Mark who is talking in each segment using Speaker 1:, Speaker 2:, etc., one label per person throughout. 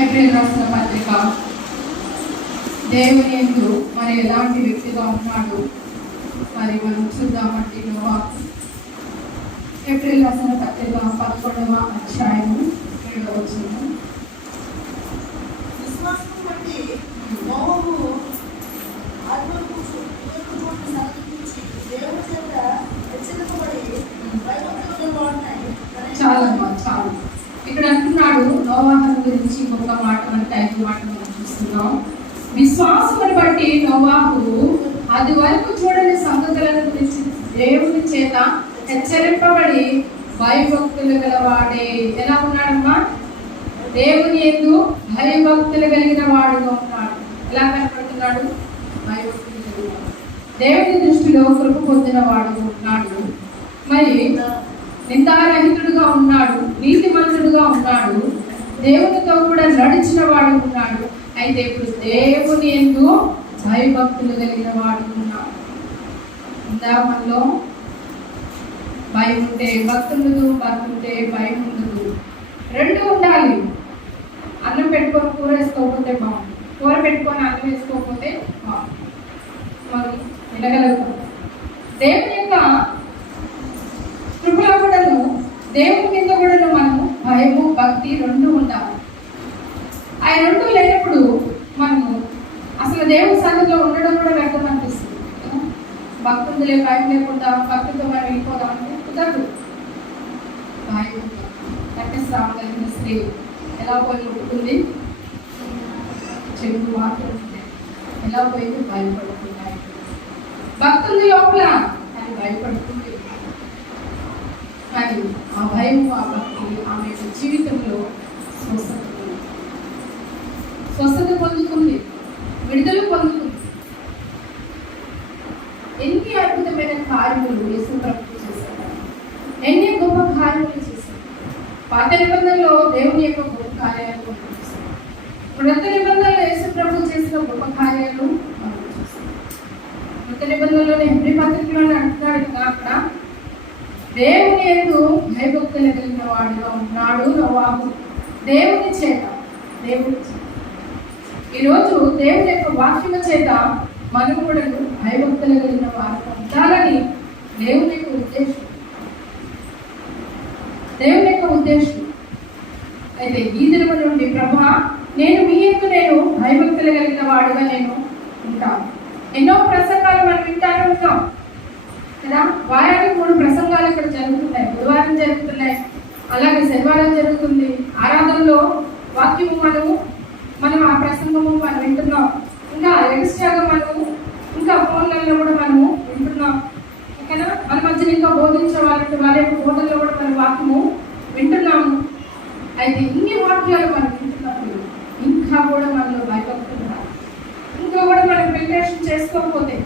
Speaker 1: April రాసిన పత్రిక. దేవుని ఎందు మరి ఎలాంటి వ్యక్తిగా ఉన్నాడు? మరి మనం చూద్దామంటే నోవా. ఏప్రిల్ రాసిన పత్రిక పదకొండవ అధ్యాయము ఏడవ వచ్చింది
Speaker 2: విశ్వాసం బట్టి నోవహు ఆత్మకు ఎదుర్కొంటూ సమర్పించి దేవుని చేత హెచ్చరింపబడి భయభక్తులు బాగున్నాయి.
Speaker 1: చాలమ్మా చాలు అంటున్నాడు నోవాహం గురించి ఒక మాట మనకి ఐదు మాట మనం చూస్తున్నాం. విశ్వాసముని బట్టి నోవాహు అది వరకు చూడని సంగతులను గురించి దేవుని చేత హెచ్చరింపబడి భయభక్తులు గలవాడే ఎలా ఉన్నాడమ్మా? దేవుని ఎందు భయభక్తులు కలిగిన వాడుగా ఉన్నాడు. ఎలా కనపడుతున్నాడు? భయభక్తులు కలిగిన దేవుని దృష్టిలో కృప పొందిన వాడుగా ఉన్నాడు. మరి నిందారహితుడుగా ఉన్నాడు. నీతిమంతుడుగా ఉన్నాడు. దేవునితో కూడా నడిచిన వాడు ఉన్నాడు. అయితే ఇప్పుడు దేవుని ఎందు భయభక్తులు కలిగిన వాడు ఉన్నాడు. ఉందా మనలో భయం ఉంటే భక్తుండదు భక్తుంటే ఉంటే భయం ఉండదు రెండు ఉండాలి. అన్నం పెట్టుకొని కూర వేసుకోకపోతే బాగుంది కూర పెట్టుకొని అన్నం వేసుకోకపోతే బాగుంది మనం వినగలుగుతాం. దేవుని యొక్క కృపలో కూడాను దేవుని మీద కూడా మనము భయము భక్తి రెండు ఉండాలి. ఆ రెండు లేనప్పుడు మనము అసలు దేవుని సన్నిధిలో ఉండడం కూడా వ్యర్థం అనిపిస్తుంది కదా? భక్తి ఉందిలే భయం లేకుండా భక్తితో మనం వెళ్ళిపోదాం అంటే కుదరదు. భయం కట్టేస్తాం కలిగిన స్త్రీ ఎలా పోయి ఉంటుంది? చెడు మాత్రం ఎలా పోయింది భయపడుతున్నాయి భక్తుంది లోపల కానీ ఆ భయం ఆ భక్తి ఆమె జీవితంలో స్వస్థత స్వస్థత పొందుతుంది. విడుదల పొందుతుంది. ఎన్ని అద్భుతమైన కార్యములు యేసు ప్రభు చేశారు. ఎన్ని గొప్ప కార్యములు చేశారు. పాత నిబంధనలో దేవుని యొక్క గొప్ప కార్యాలు కృత నిబంధనలో యేసు ప్రభు చేసిన గొప్ప కార్యాలు మనం చూస్తాం. కృత నిబంధనలో హెబ్రి పత్రికలో అంటున్నాడు కదా అక్కడ. దేవుని ఎందు భయభక్తులు కలిగిన వాడుగా ఉన్నాడు నవాబు. దేవుని చేత దేవుని చేత. ఈరోజు దేవుని యొక్క వాక్యము చేత మనం కూడా భయభక్తులు కలిగిన వారు ఉండాలని దేవుని యొక్క ఉద్దేశం. దేవుని యొక్క ఉద్దేశం. అయితే ఈ దినము నుండి ప్రభా నేను మీ యొక్క నేను భయభక్తులు కలిగిన వాడుగా నేను ఉంటాను. ఎన్నో ప్రసంగాలు మనం వింటానే ఉంటాం. కదా? వారానికి మూడు ప్రసంగాలు ఇక్కడ జరుగుతున్నాయి. బుధవారం జరుగుతున్నాయి. అలాగే శనివారం జరుగుతుంది. ఆరాధనలో వాక్యము మనము మనం ఆ ప్రసంగము మనం వింటున్నాం. ఇంకా ఎక్స్ట్రాగా మనము ఇంకా ఫోన్లలో కూడా మనము వింటున్నాం. ఇక్కడ మన మధ్యన ఇంకా బోధించే వాళ్ళ వారి యొక్క బోధనలో కూడా మన వాక్యము వింటున్నాము అయితే ఇన్ని వాక్యాలు మనం వింటున్నప్పుడు ఇంకా కూడా మనలో భయపడుతున్నారు ఇంకా కూడా మనం ప్రిపరేషన్ చేసుకోకపోతే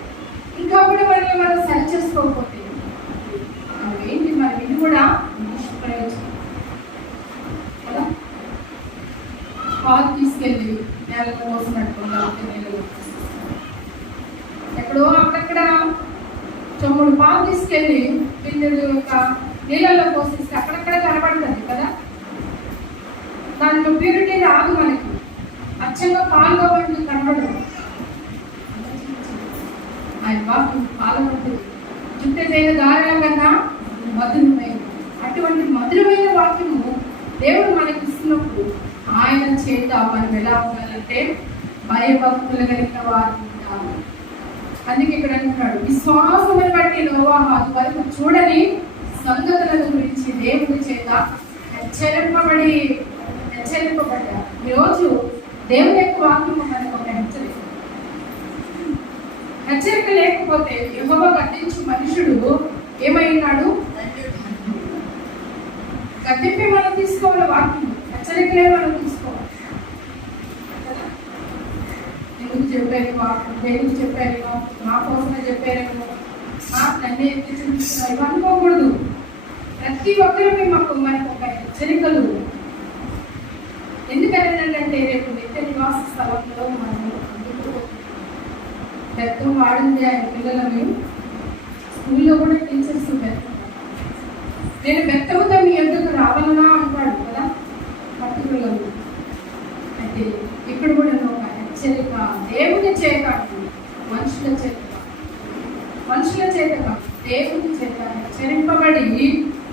Speaker 1: ఇంకా కూడా మనల్ని మనం సరి చేసుకోకపోతే మనం ఏంటి మనం ఇది కూడా నిష్ప్రయోజనం కదా పాలు తీసుకెళ్ళి నేలలో పోసినట్టు లేకపోతే నీళ్ళలో పోసేస్తారు. ఎక్కడో అక్కడక్కడ చొమ్ముడు పాలు తీసుకెళ్ళి పిల్లలు యొక్క నీళ్ళల్లో పోసేసి అక్కడక్కడ కనబడుతుంది కదా? దాంట్లో ప్యూరిటీ రాదు మనకి. అచ్చంగా పాలుగా కాబట్టి కనబడదు. ఆయన వాక్యం పాలబడుతుంది చుట్టైన దారుల కన్నా మధురమైన అటువంటి మధురమైన వాక్యము దేవుడు మనకి ఇస్తున్నప్పుడు ఆయన చేత మనం ఎలా ఉండాలంటే భయభక్తులు కలిగిన వారు ఉంటారు అందుకే ఇక్కడ అంటున్నాడు విశ్వాసమును బట్టి నోవాహ వరకు చూడని సంగతుల గురించి దేవుని చేత హెచ్చరింపబడి హెచ్చరింపబడ్డారు. ఈరోజు దేవుని యొక్క వాక్యం మనకు ఒక హెచ్చరిక. హెచ్చరిక లేకపోతే యెహోవా గద్దించు మనుషుడు ఏమైనాడు? గద్దెప్పి మనం తీసుకోవాలి వాక్యం. హెచ్చరికలే మనం తీసుకోవాలి. ఎందుకు చెప్పాను వాక్యం దేనికి మా కోసమే చెప్పారేమో మా నన్ను ఎత్తి చూపిస్తున్నారు ఇవి అనుకోకూడదు. ప్రతి ఒక్కరికి మాకు మనకు ఒక హెచ్చరికలు. ఎందుకంటే రేపు నిత్య నివాస స్థలంలో మనం పెద్ద వాడింది ఆయన పిల్లలని. స్కూల్లో కూడా టీచర్స్ బెత్తం నేను బెత్తముతో మీ ఎద్దుకు రావాలనా అంటాడు కదా పర్టికులర్ ఇప్పుడు కూడా నువ్వు ఒక హెచ్చరిక దేవుని చేత అంటుంది. మనుషుల చేత మనుషుల చేత దేవుని చేత హెచ్చరింపబడి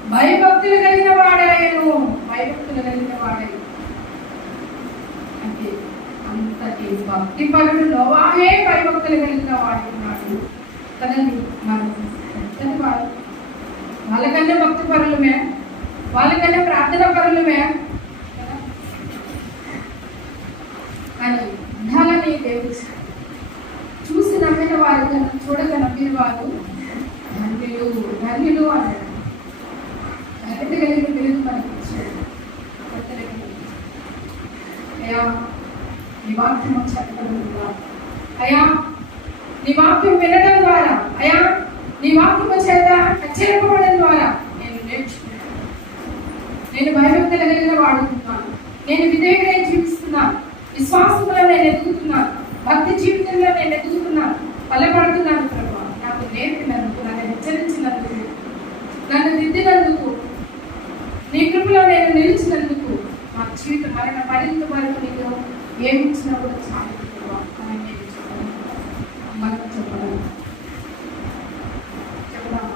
Speaker 1: భయభక్తులు కలిగిన వాడాయను భయభక్తులు కలిగిన వాడాయి అంటే అంతటి భక్తి పరుడు నోవాహే భయభక్తులు కలిగిన వాడున్నాడు. కదండి మనం ఎంతటి వాడు. వాళ్ళకన్నా భక్తి పరులమే. వాళ్ళకన్నా ప్రార్థన పరులమే. కానీ ఉండాలని దేవుడు చూడని నమ్మిన వారు చూడక నమ్మిన వారు ధన్యులు ధన్యులు అన్నారు. ధన్యత కలిగిన తెలుగు మనకి ఇచ్చాడు అయ్యా నీ వాక్యం చెప్పడం అయ్యా నీ వాక్యం వినడం ద్వారా అయ్యా నీ వాక్యం చేత హెచ్చరింపబడడం ద్వారా నేను నేర్చుకున్నాను. నేను భయభక్తులు కలిగిన వాడుతున్నాను నేను విధేయుడే జీవిస్తున్నాను. విశ్వాసంలో నేను ఎదుగుతున్నాను. భక్తి జీవితంలో నేను ఎదుగుతున్నాను. బలపడుతున్నాను ప్రభా. నాకు నేర్పినందుకు నన్ను హెచ్చరించినందుకు నన్ను దిద్దినందుకు నీ కృపలో నేను నిలిచినందుకు మా జీవిత మరణ మరింత వరకు నీకు ఏమిచ్చినా కూడా చాలు నేను మనం చెప్పాలి? చెప్దామా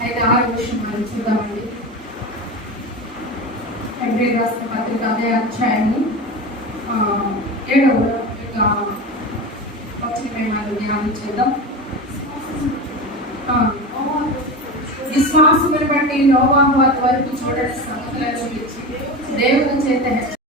Speaker 1: అయితే ఆరు విషయం మనం చూద్దామండి. హెబ్రి రాసిన పత్రిక అదే అధ్యాయము ఆ, ఏడవ ఇక వచ్చిన మేము ధ్యానం చేద్దాం. ఆ, విశ్వాసమును బట్టి నోవాహు అది వరకు చూడని సంగతులను గురించి దేవుని చేత